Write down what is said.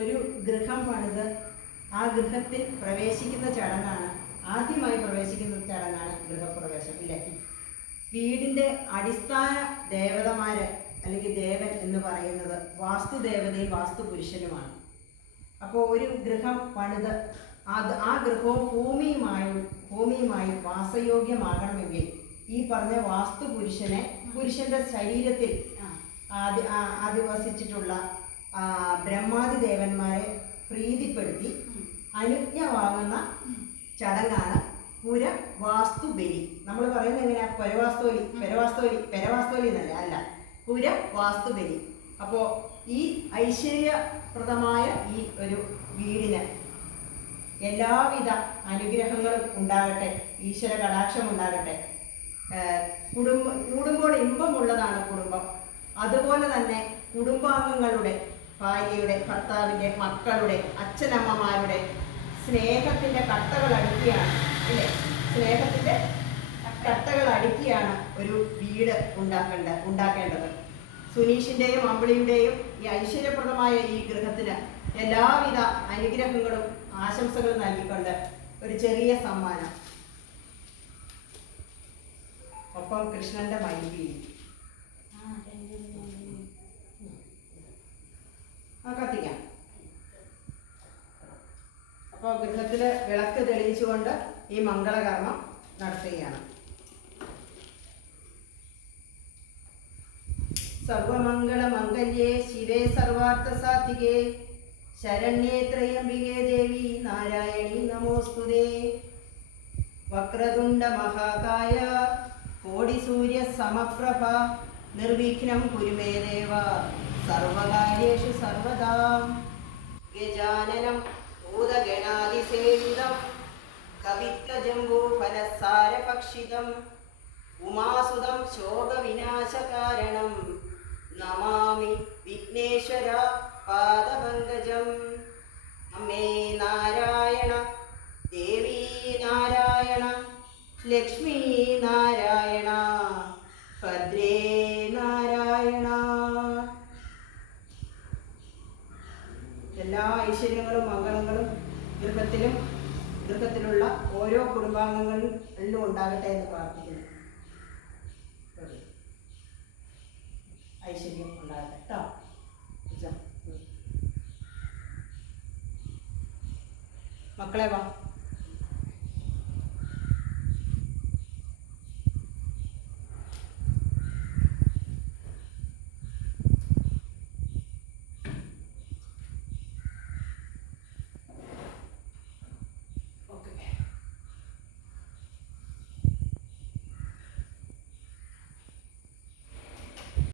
ഒരു ഗൃഹം പണിത് ആ ഗൃഹത്തിൽ പ്രവേശിക്കുന്ന ചടങ്ങാണ്, ആദ്യമായി പ്രവേശിക്കുന്ന ചടങ്ങാണ് ഗൃഹപ്രവേശം, ഇല്ലേ? വീടിൻ്റെ അടിസ്ഥാന ദേവതമാര് അല്ലെങ്കിൽ ദേവൻ എന്ന് പറയുന്നത് വാസ്തുദേവതയും വാസ്തുപുരുഷനുമാണ്. അപ്പോൾ ഒരു ഗൃഹം പണിത് ആ ഗൃഹവും ഭൂമിയുമായി വാസയോഗ്യമാകണമെങ്കിൽ ഈ പറഞ്ഞ വാസ്തുപുരുഷനെ, പുരുഷന്റെ ശരീരത്തിൽ അധിവസിച്ചിട്ടുള്ള ബ്രഹ്മാദി ദേവന്മാരെ പ്രീതിപ്പെടുത്തി അനുജ്ഞ വാങ്ങുന്ന ചടങ്ങാണ് പുരവാസ്തുബലി. നമ്മൾ പറയുന്നത് എങ്ങനെയാ? പെരവാസ്തോലി എന്നല്ല, അല്ല, പുരവാസ്തുബലി. അപ്പോൾ ഈ ഐശ്വര്യപ്രദമായ ഈ ഒരു വീടിന് എല്ലാവിധ അനുഗ്രഹങ്ങളും ഉണ്ടാകട്ടെ, ഈശ്വര കടാക്ഷം ഉണ്ടാകട്ടെ. കൂടുമ്പോൾ ഇമ്പമുള്ളതാണ് കുടുംബം. അതുപോലെ തന്നെ കുടുംബാംഗങ്ങളുടെ, ഭാര്യയുടെ, ഭർത്താവിൻ്റെ, മക്കളുടെ, അച്ഛനമ്മമാരുടെ സ്നേഹത്തിൻ്റെ കട്ടകൾ അടുക്കിയാണ്, ഇല്ലേ? സ്നേഹത്തിൻ്റെ കട്ടകൾ അടുക്കിയാണ് ഒരു വീട് ഉണ്ടാക്കേണ്ടത്. സുനീഷിൻ്റെയും അമ്പിളിയുടെയും ഈ ഐശ്വര്യപ്രദമായ ഈ ഗൃഹത്തിന് എല്ലാവിധ അനുഗ്രഹങ്ങളും ആശംസകളും നൽകിക്കൊണ്ട് ഒരു ചെറിയ സമ്മാനം, ഒപ്പം കൃഷ്ണന്റെ മൈബി കത്തിക്കാം. അപ്പോൾ ഗൃഹത്തിൽ വിളക്ക് തെളിയിച്ചുകൊണ്ട് ഈ മംഗളകർമ്മം നടത്തുകയാണ്. സർവമംഗളമംഗല്യേ ശിവേ സർവാർത്ഥസാധികേ ശരണ്യേ ത്രയംബികേ ദേവി നാരായണീ നമോസ്തുതേ. വക്രതുണ്ട മഹാകായ കോടിസൂര്യ സമപ്രഭ നിർവിഘ്നം കുരു മേ ദേവ സർവകാര്യേഷു സർവദാ. ഗജാനനം ഭൂതഗണാതിസേവിതം കവിത്വജംബൂഫലസാരഭക്ഷിതം ഉമാസുതം ശോകവിനാശകാരണം നമാമി വിഘ്നേശ്വര പാദപങ്കജം. അമ്മേ നാരായണ, ദേവീ നാരായണ, ലക്ഷ്മീ നാരായണ, ഭദ്രേ നാരായണ. എല്ലാ ഐശ്വര്യങ്ങളും മംഗളങ്ങളും ഗൃഹത്തിലുള്ള ഓരോ കുടുംബാംഗങ്ങളിലും ഉണ്ടാകട്ടെ എന്ന് പ്രാർത്ഥിക്കുന്നു. ഐശ്വര്യം ഉണ്ടാകട്ടെ കേട്ടോ. മക്കളെ വാ.